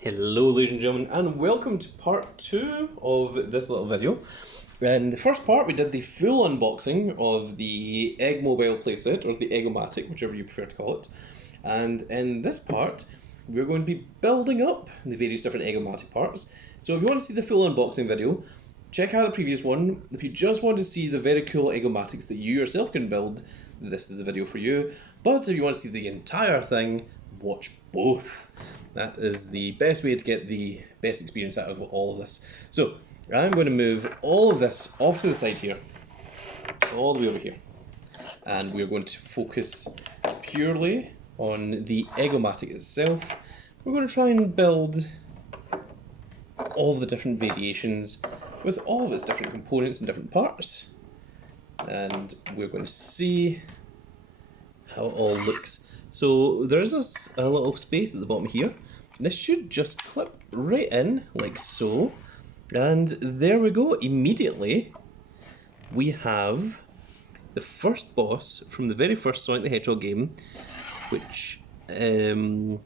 Hello ladies and gentlemen, and welcome to part 2 of this little video. In the first part we did the full unboxing of the Egg Mobile playset, or the Eggomatic, whichever you prefer to call it. And in this part we're going to be building up the various different Eggomatic parts. So if you want to see the full unboxing video, check out the previous one. If you just want to see the very cool Eggomatics that you yourself can build, this is the video for you. But if you want to see the entire thing, watch both. That is the best way to get the best experience out of all of this. So I'm going to move all of this off to the side here, all the way over here. And we're going to focus purely on the Eggomatic itself. We're going to try and build all of the different variations with all of its different components and different parts. And we're going to see how it all looks. So there's a little space at the bottom here. This should just clip right in, like so. And there we go. Immediately, we have the first boss from the very first Sonic the Hedgehog game, which can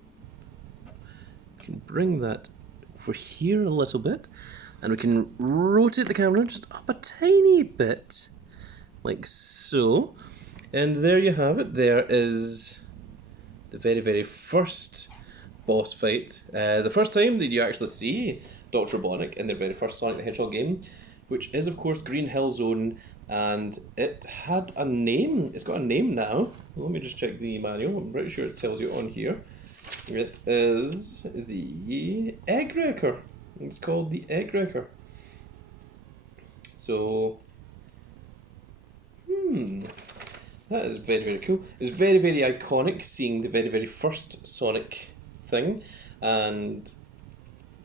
bring that over here a little bit. And we can rotate the camera just up a tiny bit, like so. And there you have it. There is the very first boss fight. The first time that you actually see Dr. Robotnik in the very first Sonic the Hedgehog game, which is of course Green Hill Zone, and it had a name. It's got a name now. Let me just check the manual. I'm pretty sure it tells you on here. It is the Egg Wrecker. It's called the Egg Wrecker. So, that is very cool. It's very iconic seeing the very first Sonic thing, and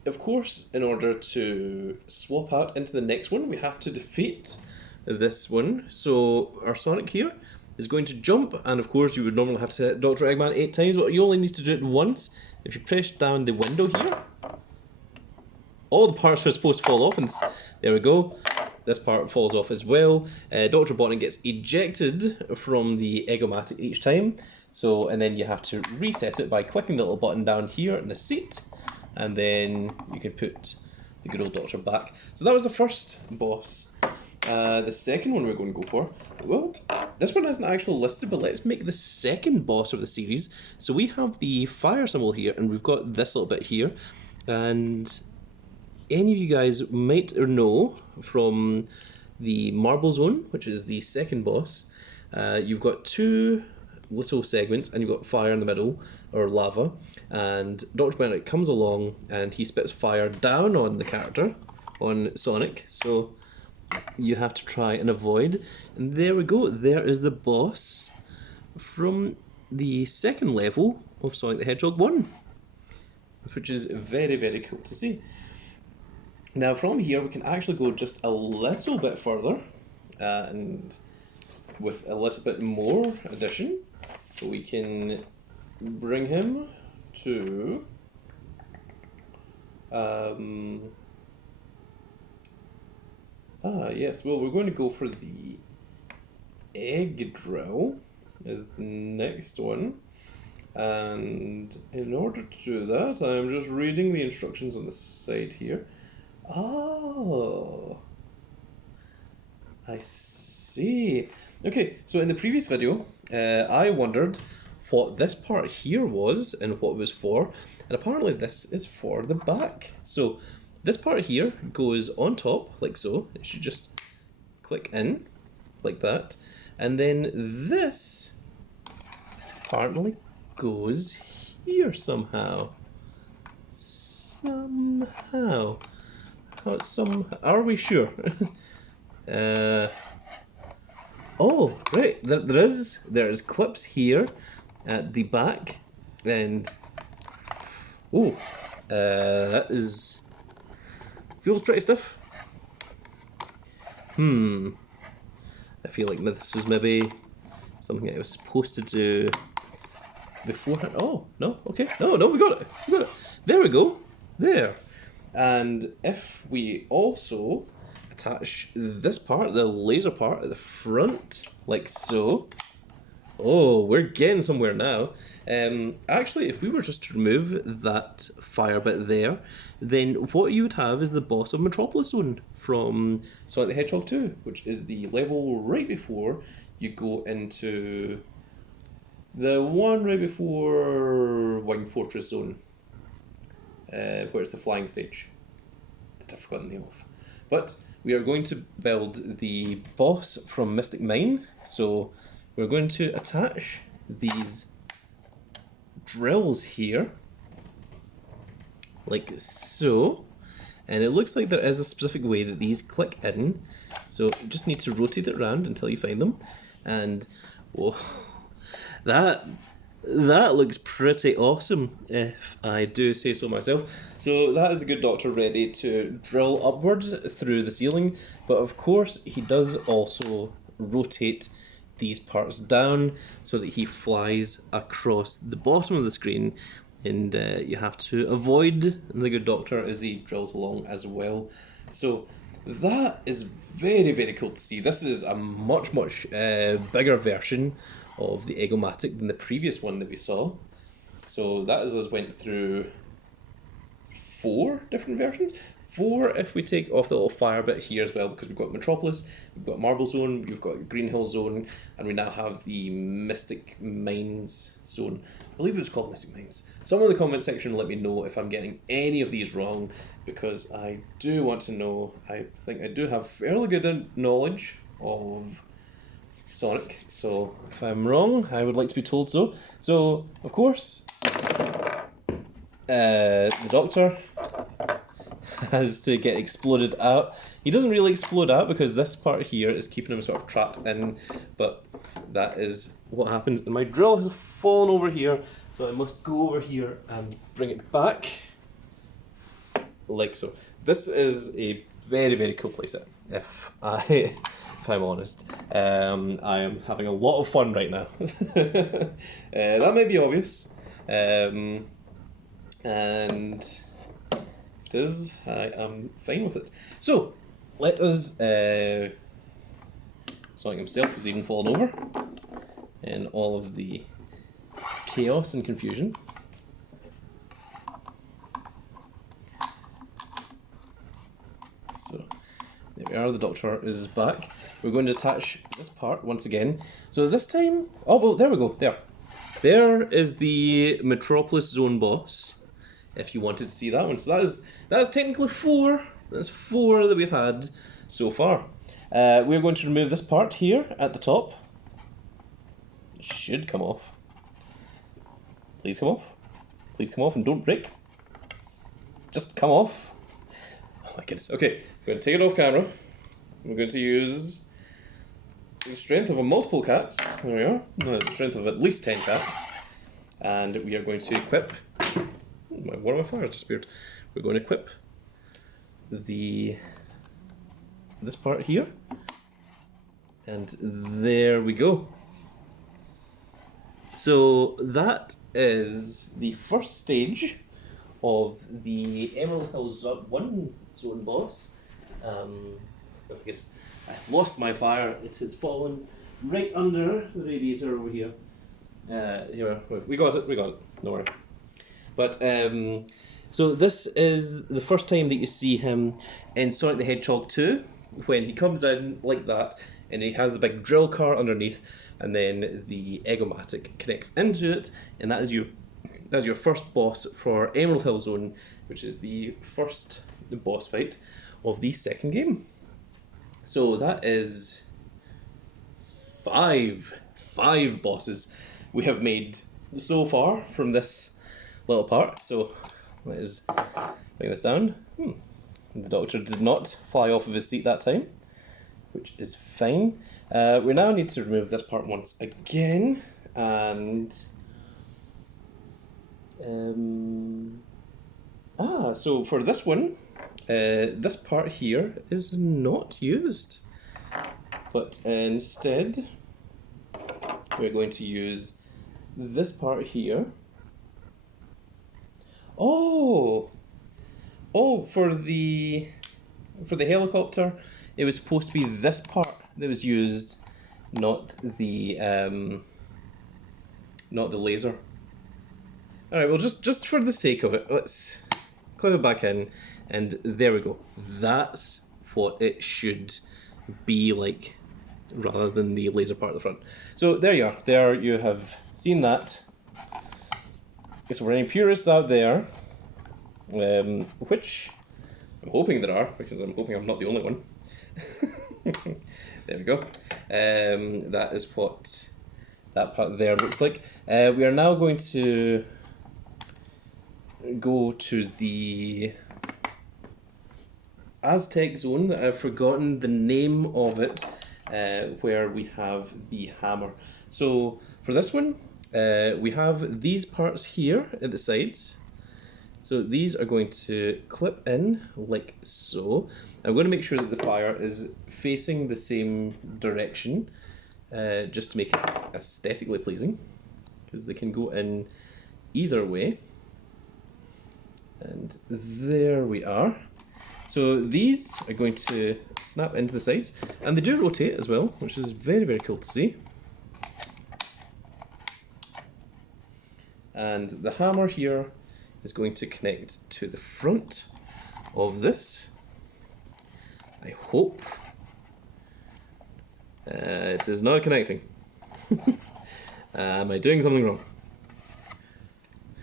of course in order to swap out into the next one we have to defeat this one. So our Sonic here is going to jump, and of course you would normally have to hit Dr. Eggman 8 times, but you only need to do it once. If you press down the window here, all the parts are supposed to fall off, and there we go. This part falls off as well. Dr. Robotnik gets ejected from the Eggomatic each time. So, and then you have to reset it by clicking the little button down here in the seat, and then you can put the good old Doctor back. So that was the first boss. The second one we're going to go for, well, this one isn't actually listed, but let's make the second boss of the series. So we have the fire symbol here, and we've got this little bit here, and any of you guys might know from the Marble Zone, which is the second boss, you've got two little segments and you've got fire in the middle, or lava, and Dr. Robotnik comes along and he spits fire down on the character, on Sonic, so you have to try and avoid. And there we go, there is the boss from the second level of Sonic the Hedgehog 1, which is very cool to see. Now from here we can actually go just a little bit further, and with a little bit more addition, we can bring him to yes, well, we're going to go for the egg drill is the next one. And in order to do that, I'm just reading the instructions on the side here. Oh, I see. Okay, so in the previous video, I wondered what this part here was and what it was for, and apparently this is for the back. So this part here goes on top, like so. It should just click in, like that. And then this apparently goes here somehow. Are we sure? Oh, right. There is clips here at the back, and that feels pretty stiff. I feel like this was maybe something I was supposed to do beforehand. Oh no, okay, no, we got it. There we go. There. And if we also attach this part, the laser part at the front, like so, Oh, we're getting somewhere now. Actually, if we were just to remove that fire bit there, then what you would have is the boss of Metropolis Zone from Sonic the Hedgehog 2, which is the level right before you go into the one right before Wing Fortress Zone, where it's the flying stage that I've forgotten the name of. But we are going to build the boss from Mystic Mine, so we're going to attach these drills here, like so, and it looks like there is a specific way that these click in, so you just need to rotate it around until you find them, and whoa, that looks pretty awesome, if I do say so myself. So that is the good doctor ready to drill upwards through the ceiling, but of course he does also rotate these parts down so that he flies across the bottom of the screen, and you have to avoid the good doctor as he drills along as well. So that is very, very cool to see. This is a much bigger version of the Eggomatic than the previous one that we saw. So that is us went through 4 different versions. 4 if we take off the little fire bit here as well, because we've got Metropolis, we've got Marble Zone, we've got Green Hill Zone, and we now have the Mystic Mines Zone. I believe it was called Mystic Mines. Someone in the comment section let me know if I'm getting any of these wrong, because I do want to know. I think I do have fairly good knowledge of Sonic, so if I'm wrong, I would like to be told so. So, of course, the Doctor has to get exploded out. He doesn't really explode out because this part here is keeping him sort of trapped in, but that is what happens. And my drill has fallen over here, so I must go over here and bring it back, like so. This is a very, very cool playset, if I'm honest. I am having a lot of fun right now. That may be obvious. And if it is, I am fine with it. So, let us... Sonic himself has even fallen over in all of the chaos and confusion. So, there we are, the Doctor is back. We're going to attach this part once again. So this time... Oh, well, there we go. There. There is the Metropolis Zone boss, if you wanted to see that one. So that is technically 4. That's 4 that we've had so far. We're going to remove this part here at the top. It should come off. Please come off. Please come off and don't break. Just come off. Oh my goodness. Okay, we're going to take it off camera. We're going to use the strength of a multiple cats. There we are. No, the strength of at least 10 cats. And we are going to equip... One of my fires disappeared. We're going to equip this part here. And there we go. So that is the first stage of the Emerald Hills 1 zone boss. I've lost my fire. It has fallen right under the radiator over here. Here we got it. Don't worry. But so this is the first time that you see him in Sonic the Hedgehog 2, when he comes in like that, and he has the big drill car underneath, and then the Eggomatic connects into it, and that's your first boss for Emerald Hill Zone, which is the first boss fight of the second game. So that is 5 bosses we have made so far from this little part. So let us bring this down. The Doctor did not fly off of his seat that time, which is fine. We now need to remove this part once again, and so for this one, this part here is not used, but instead we're going to use this part here. Oh, for the helicopter, it was supposed to be this part that was used, not the not the laser. Alright, well just for the sake of it, let's clip it back in, and there we go. That's what it should be like, rather than the laser part at the front. So there you are. There you have seen that. So for any purists out there, which I'm hoping there are, because I'm hoping I'm not the only one. There we go. That is what that part there looks like. We are now going to go to the Aztec zone. I've forgotten the name of it, where we have the hammer. So for this one, we have these parts here at the sides. So these are going to clip in like so. I'm going to make sure that the fire is facing the same direction, just to make it aesthetically pleasing, because they can go in either way. And there we are. So these are going to snap into the sides, and they do rotate as well, which is very, very cool to see. And the hammer here is going to connect to the front of this. I hope. It is not connecting. Am I doing something wrong?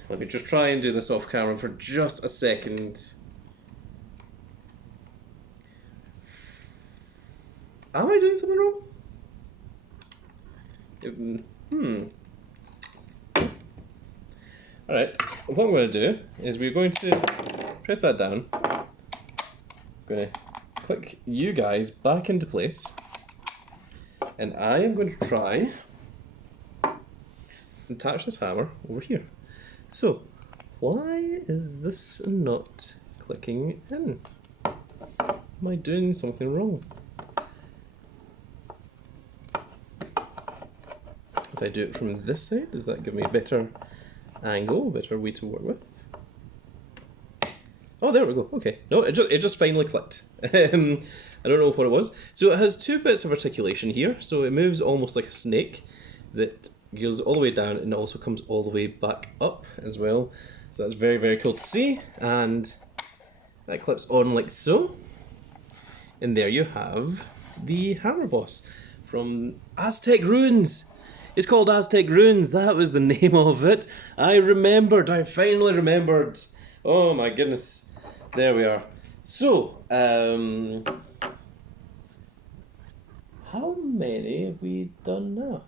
Let me just try and do this off camera for just a second. Am I doing something wrong? Alright, what I'm going to do is we're going to press that down. I'm going to click you guys back into place. And I am going to try and attach this hammer over here. So, why is this not clicking in? Am I doing something wrong? If I do it from this side, does that give me a better angle, better way to work with? Oh, there we go. Okay. No, it just finally clicked. I don't know what it was. So it has two bits of articulation here. So it moves almost like a snake that goes all the way down and also comes all the way back up as well. So that's very, very cool to see. And that clips on like so. And there you have the hammer boss from Aztec Ruins. It's called Aztec Ruins. That was the name of it. I remembered. I finally remembered. Oh my goodness. There we are. So, how many have we done now?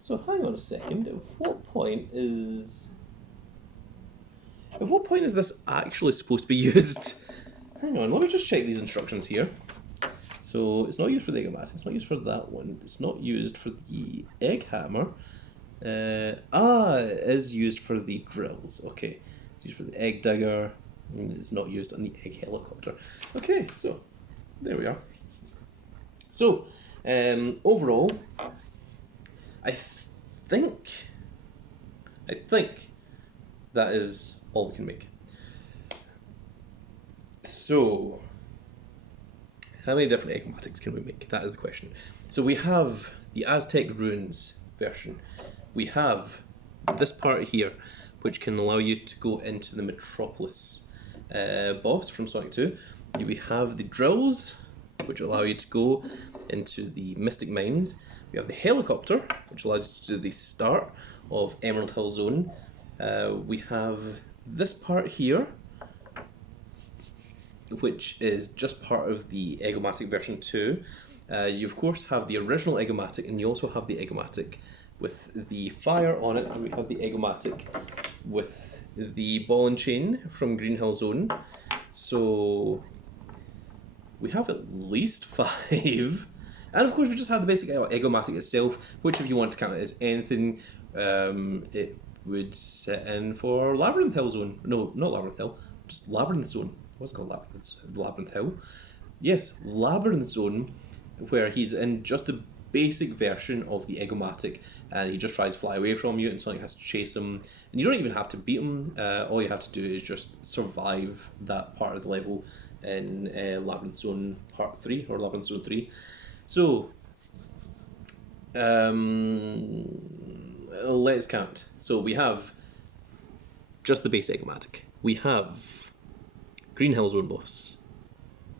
So hang on a second. At what point is this actually supposed to be used? Hang on. Let me just check these instructions here. So it's not used for the Eggomatic, it's not used for that one, it's not used for the egg hammer. It is used for the drills, okay. It's used for the egg digger, and it's not used on the egg helicopter. Okay, so there we are. So, overall, I think that is all we can make. So, how many different Eggmatics can we make? That is the question. So we have the Aztec Ruins version. We have this part here, which can allow you to go into the Metropolis boss from Sonic 2. We have the drills, which allow you to go into the Mystic Mines. We have the helicopter, which allows you to do the start of Emerald Hill Zone. We have this part here, which is just part of the Eggomatic version 2. You of course have the original Eggomatic, and you also have the Eggomatic with the fire on it, and we have the Eggomatic with the ball and chain from Green Hill Zone. So we have at least 5. And of course we just have the basic Eggomatic itself, which if you want to count it as anything, it would sit in for Labyrinth Hill Zone. No, not Labyrinth Hill, just Labyrinth Zone. What's it called? Labyrinth Hill? Yes, Labyrinth Zone, where he's in just the basic version of the Eggomatic, and he just tries to fly away from you, and Sonic has to chase him. And you don't even have to beat him, all you have to do is just survive that part of the level in Labyrinth Zone Part 3, or Labyrinth Zone 3. So, Let's count. So we have just the base Eggmatic. We have Green Hill Zone Boss.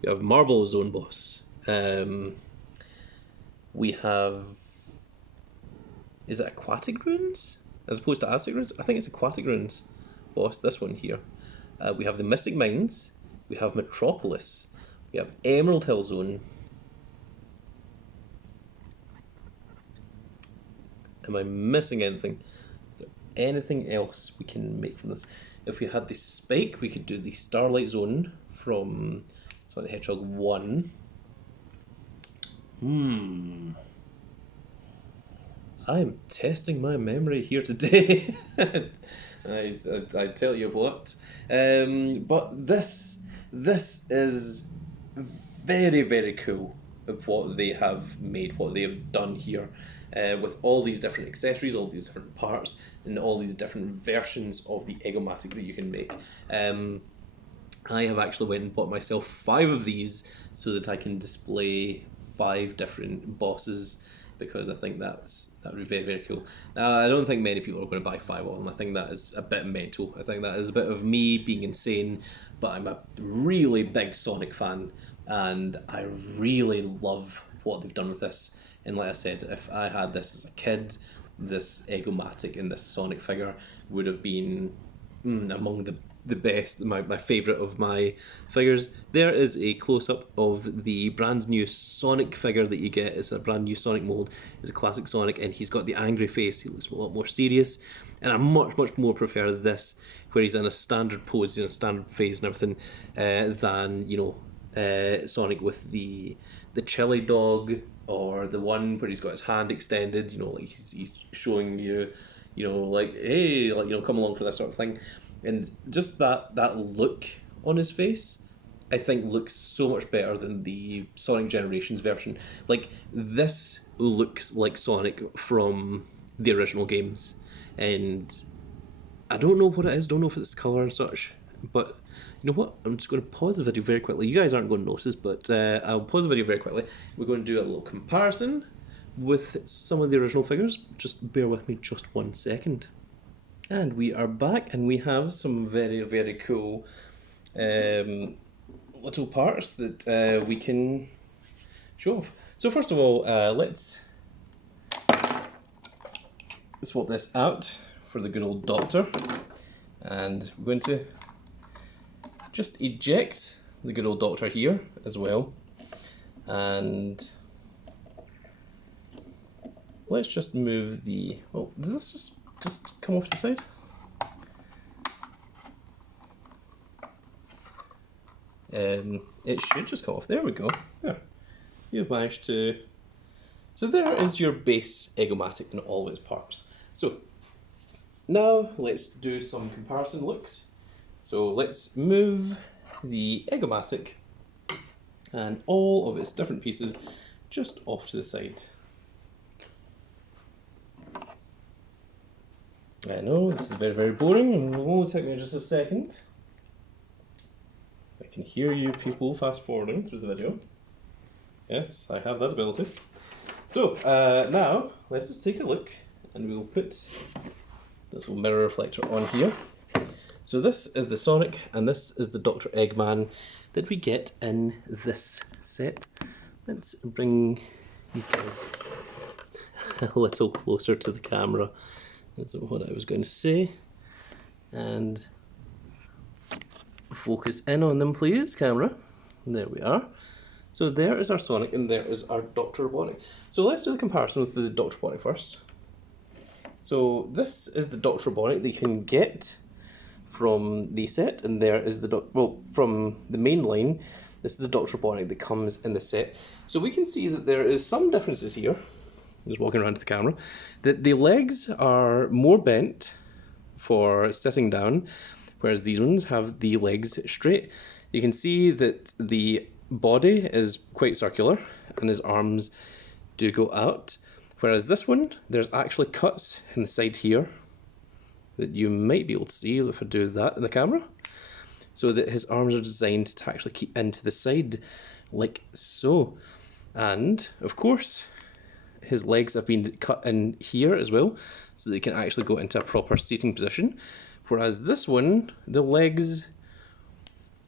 We have Marble Zone Boss. We have... Is it Aquatic Runes? As opposed to Aztec Runes? I think it's Aquatic Runes boss, this one here. We have the Mystic Mines. We have Metropolis. We have Emerald Hill Zone. Am I missing anything? Is there anything else we can make from this? If we had the Spike, we could do the Starlight Zone from the Hedgehog 1. I am testing my memory here today. I tell you what. But this is very, very cool of what they have made, what they have done here. With all these different accessories, all these different parts, and all these different versions of the Eggomatic that you can make. I have actually went and bought myself 5 of these so that I can display 5 different bosses, because I think that would be very, very cool. Now, I don't think many people are going to buy 5 of them. I think that is a bit mental. I think that is a bit of me being insane, but I'm a really big Sonic fan, and I really love what they've done with this. And like I said, if I had this as a kid, this Eggomatic and this Sonic figure would have been among the best, my favourite of my figures. There is a close-up of the brand new Sonic figure that you get. It's a brand new Sonic mold. It's a classic Sonic, and he's got the angry face. He looks a lot more serious, and I much more prefer this, where he's in a standard pose, in a standard phase and everything, than Sonic with the chili dog, or the one where he's got his hand extended. Like he's showing you, like, hey, like, come along for this sort of thing. And just that look on his face, I think, looks so much better than the Sonic Generations version. Like, this looks like Sonic from the original games. And I don't know what it is, don't know if it's colour and such, but you know what? I'm just going to pause the video very quickly. You guys aren't going to notice, but I'll pause the video very quickly. We're going to do a little comparison with some of the original figures. Just bear with me just 1 second. And we are back, and we have some very, very cool little parts that we can show off. So first of all, let's swap this out for the good old Doctor. And we're going to just eject the good old Doctor here as well. And let's just move the... Oh, does this just come off the side? It should just come off. There we go. There. You've managed to... So there is your base Eggomatic in all its parts. So now let's do some comparison looks. So let's move the Eggomatic and all of its different pieces just off to the side. I know, this is very, very boring, and it will only take me just a second. I can hear you people fast forwarding through the video. Yes, I have that ability. So, now, let's just take a look, and we'll put this little mirror reflector on here. So this is the Sonic, and this is the Dr. Eggman that we get in this set. Let's bring these guys a little closer to the camera. That's what I was going to say. And focus in on them, please, camera. There we are. So there is our Sonic, and there is our Dr. Robotnik. So let's do the comparison with the Dr. Robotnik first. So this is the Dr. Robotnik that you can get from the set, and there is the from the main line. This is the Dr. Robotnik that comes in the set. So we can see that there is some differences here. Just walking around to the camera, that the legs are more bent for sitting down, whereas these ones have the legs straight. You can see that the body is quite circular, and his arms do go out, whereas this one, there's actually cuts in the side here that you might be able to see if I do that in the camera, so that his arms are designed to actually keep into the side, like so. And, of course, his legs have been cut in here as well, so they can actually go into a proper seating position. Whereas this one, the legs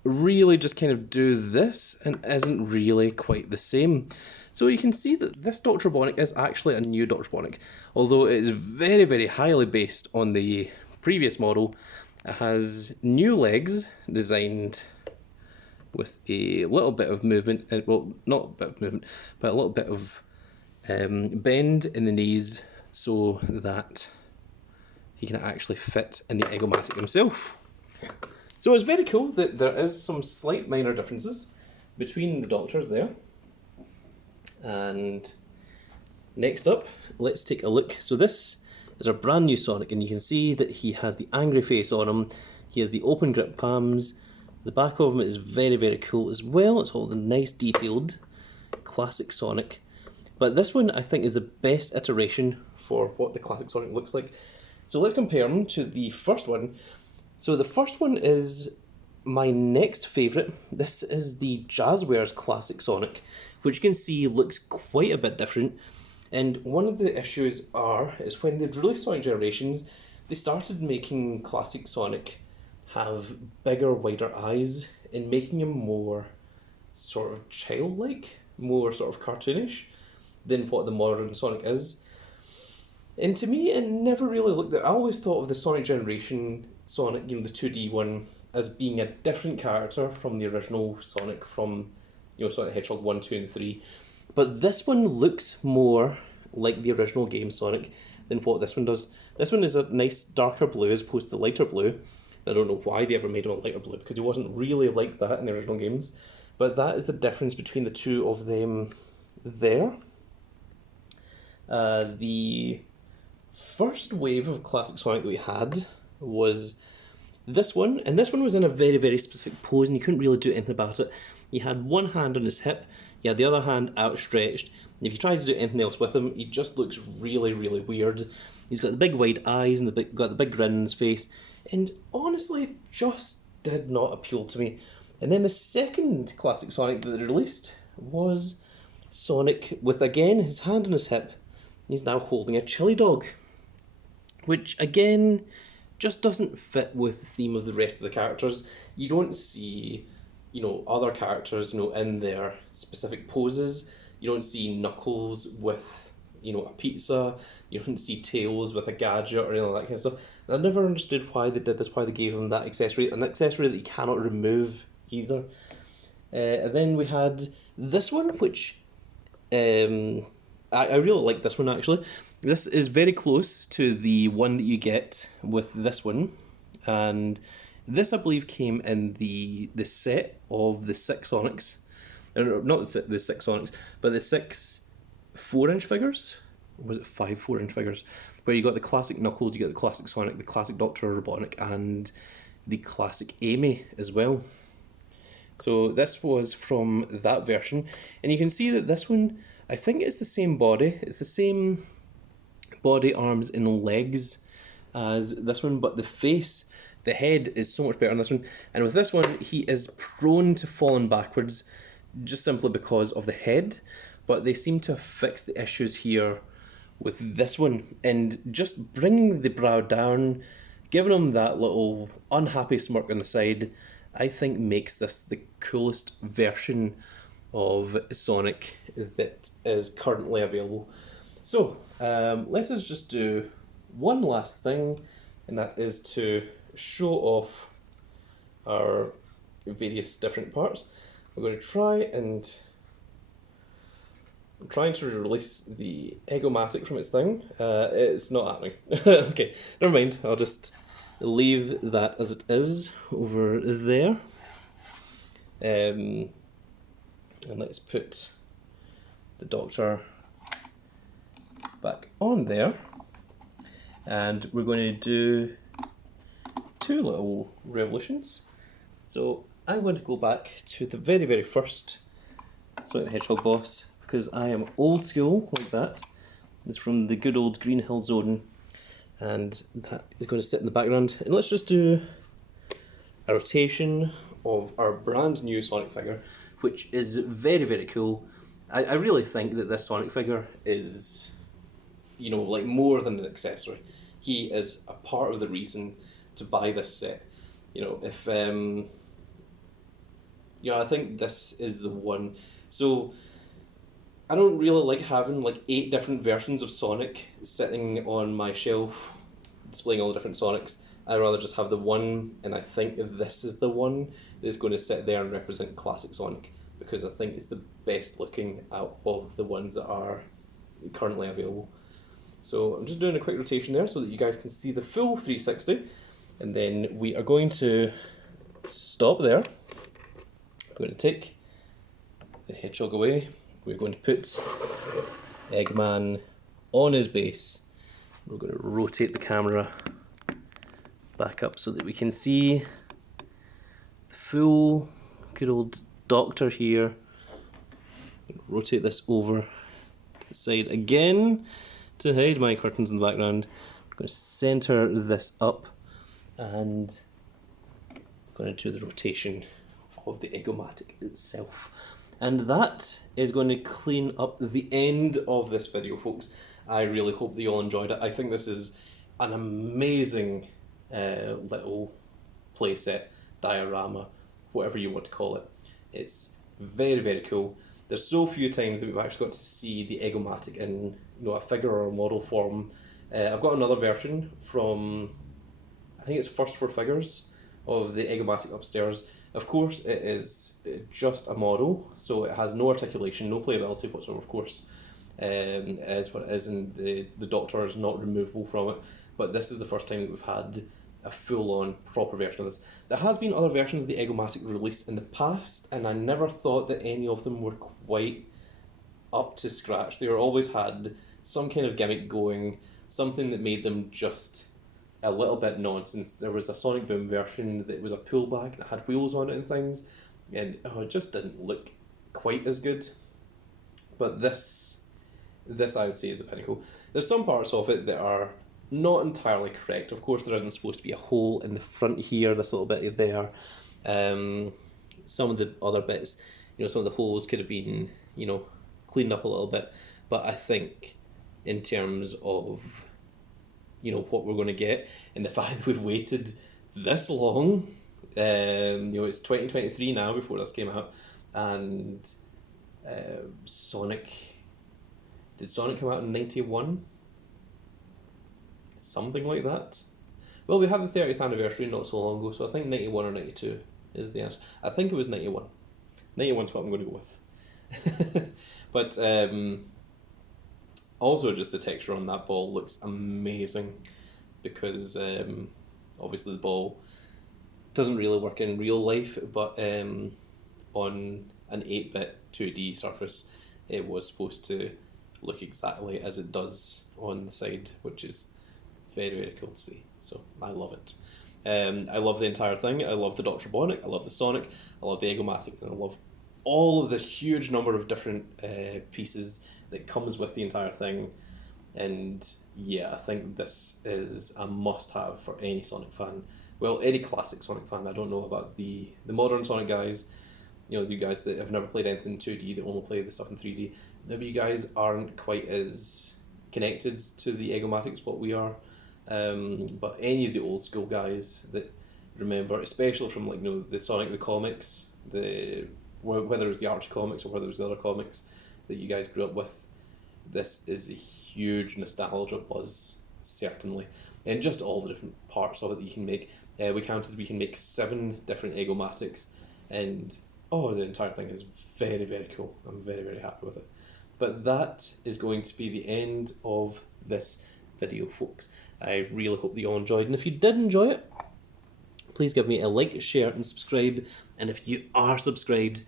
really just kind of do this and isn't really quite the same. So you can see that this Dr. Robotnik is actually a new Dr. Robotnik, although it is very, very highly based on the previous model. It has new legs designed with a little bit of movement, well, not a bit of movement, but a little bit of bend in the knees so that he can actually fit in the Eggomatic himself. So it's very cool that there is some slight minor differences between the Doctors there. And next up, let's take a look. So this is our brand new Sonic, and you can see that he has the angry face on him. He has the open grip palms. The back of him is very, very cool as well. It's all the nice detailed classic Sonic. But this one I think is the best iteration for what the classic Sonic looks like. So let's compare him to the first one. So the first one is my next favourite. This is the Jazzwares classic Sonic, which you can see looks quite a bit different. And one of the issues is when they released Sonic Generations, they started making classic Sonic have bigger, wider eyes and making him more sort of childlike, more sort of cartoonish than what the modern Sonic is. And to me, it never really looked that. I always thought of the Sonic Generation Sonic, the 2D one, as being a different character from the original Sonic from, Sonic the Hedgehog 1, 2, and 3. But this one looks more like the original game Sonic than what this one does. This one is a nice darker blue as opposed to lighter blue. I don't know why they ever made him a lighter blue, because he wasn't really like that in the original games. But that is the difference between the two of them there. The first wave of classic Sonic that we had was this one, and this one was in a very, very specific pose, and you couldn't really do anything about it. He had one hand on his hip, he had the other hand outstretched, and if you try to do anything else with him, he just looks really, really weird. He's got the big wide eyes and got the big grin on his face, and honestly, just did not appeal to me. And then the second classic Sonic that they released was Sonic with, again, his hand on his hip. He's now holding a chili dog, which, again, just doesn't fit with the theme of the rest of the characters. You don't see, other characters, in their specific poses. You don't see Knuckles with, a pizza. You don't see Tails with a gadget or anything like that kind of stuff. And I never understood why they did this, why they gave him that accessory, an accessory that you cannot remove either. And then we had this one, which I really like this one actually. This is very close to the one that you get with this one, and this I believe came in the set of the 6 Sonics, not the 6 Sonics, but the 6 4-inch figures. Or was it 5 4-inch figures? Where you got the classic Knuckles, you get the classic Sonic, the classic Dr. Robotnik, and the classic Amy as well. So this was from that version, and you can see that this one, I think it's the same body. It's the same body, arms, and legs as this one, but the face, the head is so much better on this one. And with this one, he is prone to falling backwards just simply because of the head, but they seem to have fixed the issues here with this one, and just bringing the brow down, giving him that little unhappy smirk on the side, I think makes this the coolest version of Sonic that is currently available. So, let us just do one last thing, and that is to show off our various different parts. I'm going to I'm trying to release the Eggomatic from its thing. It's not happening. Okay, never mind. I'll just leave that as it is over there. And let's put the Doctor back on there. And we're going to do 2 little revolutions. So I'm going to go back to the very, very first Sonic the Hedgehog boss, because I am old school like that. It's from the good old Green Hill Zone, and that is going to sit in the background. And let's just do a rotation of our brand new Sonic figure, which is very, very cool. I really think that this Sonic figure is, you know, like more than an accessory. He is a part of the reason to buy this set. You know, if you know, I think this is the one. So I don't really like having like 8 different versions of Sonic sitting on my shelf, displaying all the different Sonics. I'd rather just have the one, and I think this is the one that's going to sit there and represent classic Sonic because I think it's the best looking out of the ones that are currently available. So I'm just doing a quick rotation there so that you guys can see the full 360, and then we are going to stop there. I'm going to take the Hedgehog away. We're going to put Eggman on his base. We're going to rotate the camera back up so that we can see the full good old Doctor here. Rotate this over to the side again to hide my curtains in the background. I'm going to center this up and I'm going to do the rotation of the Eggomatic itself. And that is going to clean up the end of this video, folks. I really hope that you all enjoyed it. I think this is an amazing little playset, diorama, whatever you want to call it. It's very, very cool. There's so few times that we've actually got to see the Eggomatic in, you know, a figure or a model form. I've got another version from, I think it's First for Figures, of the Eggomatic upstairs. Of course, it is just a model, so it has no articulation, no playability whatsoever, of course. It is what it is, and the Doctor is not removable from it. But this is the first time that we've had a full-on proper version of this. There has been other versions of the Eggomatic released in the past, and I never thought that any of them were quite up to scratch. They always had some kind of gimmick going, something that made them just a little bit nonsense. There was a Sonic Boom version that was a pullback that had wheels on it and things, and it just didn't look quite as good. But this I would say is the pinnacle. There's some parts of it that are not entirely correct. Of course, there isn't supposed to be a hole in the front here, this little bit there. Some of the other bits, you know, some of the holes could have been, you know, cleaned up a little bit. But I think in terms of, you know, what we're going to get, and the fact that we've waited this long, you know, it's 2023 now before this came out, and Sonic, did Sonic come out in 91? Something like that. Well, we have the 30th anniversary not so long ago, so I think 91 or 92 is the answer. I think it was 91. 91 is what I'm going to go with. But also, just the texture on that ball looks amazing because obviously the ball doesn't really work in real life, but on an 8-bit 2D surface, it was supposed to look exactly as it does on the side, which is very, very cool to see. So I love it. I love the entire thing. I love the Dr. Robotnik, I love the Sonic, I love the Eggomatic, and I love all of the huge number of different pieces that comes with the entire thing. And yeah, I think this is a must-have for any Sonic fan. Well, any classic Sonic fan. I don't know about the modern Sonic guys, you know, you guys that have never played anything in 2D, that only play the stuff in 3D. Maybe you guys aren't quite as connected to the Eggomatics what we are. But any of the old school guys that remember, especially from, like, you know, the Sonic the comics, whether it was the Archie comics or whether it was the other comics that you guys grew up with, this is a huge nostalgia buzz, certainly. And just all the different parts of it that you can make. We counted we can make 7 different Eggomatics, and the entire thing is very, very cool. I'm very, very happy with it. But that is going to be the end of this video, folks. I really hope that you all enjoyed, and if you did enjoy it, please give me a like, share, and subscribe. And if you are subscribed,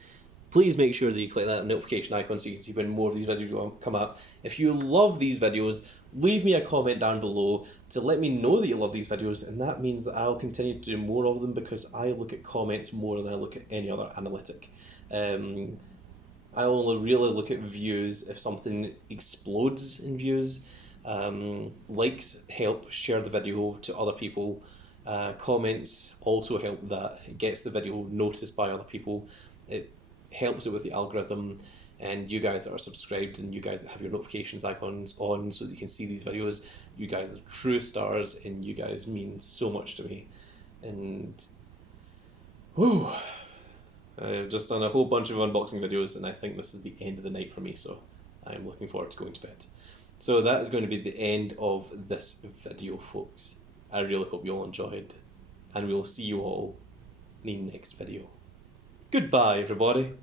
please make sure that you click that notification icon so you can see when more of these videos come up. If you love these videos, leave me a comment down below to let me know that you love these videos, and that means that I'll continue to do more of them because I look at comments more than I look at any other analytic. I only really look at views if something explodes in views. Likes help share the video to other people. Comments also help that. It gets the video noticed by other people. It helps it with the algorithm, and you guys that are subscribed and you guys that have your notifications icons on so that you can see these videos. You guys are true stars, and you guys mean so much to me. And whew, I've just done a whole bunch of unboxing videos, and I think this is the end of the night for me, so I'm looking forward to going to bed. So that is going to be the end of this video, folks. I really hope you all enjoyed, and we'll see you all in the next video. Goodbye, everybody.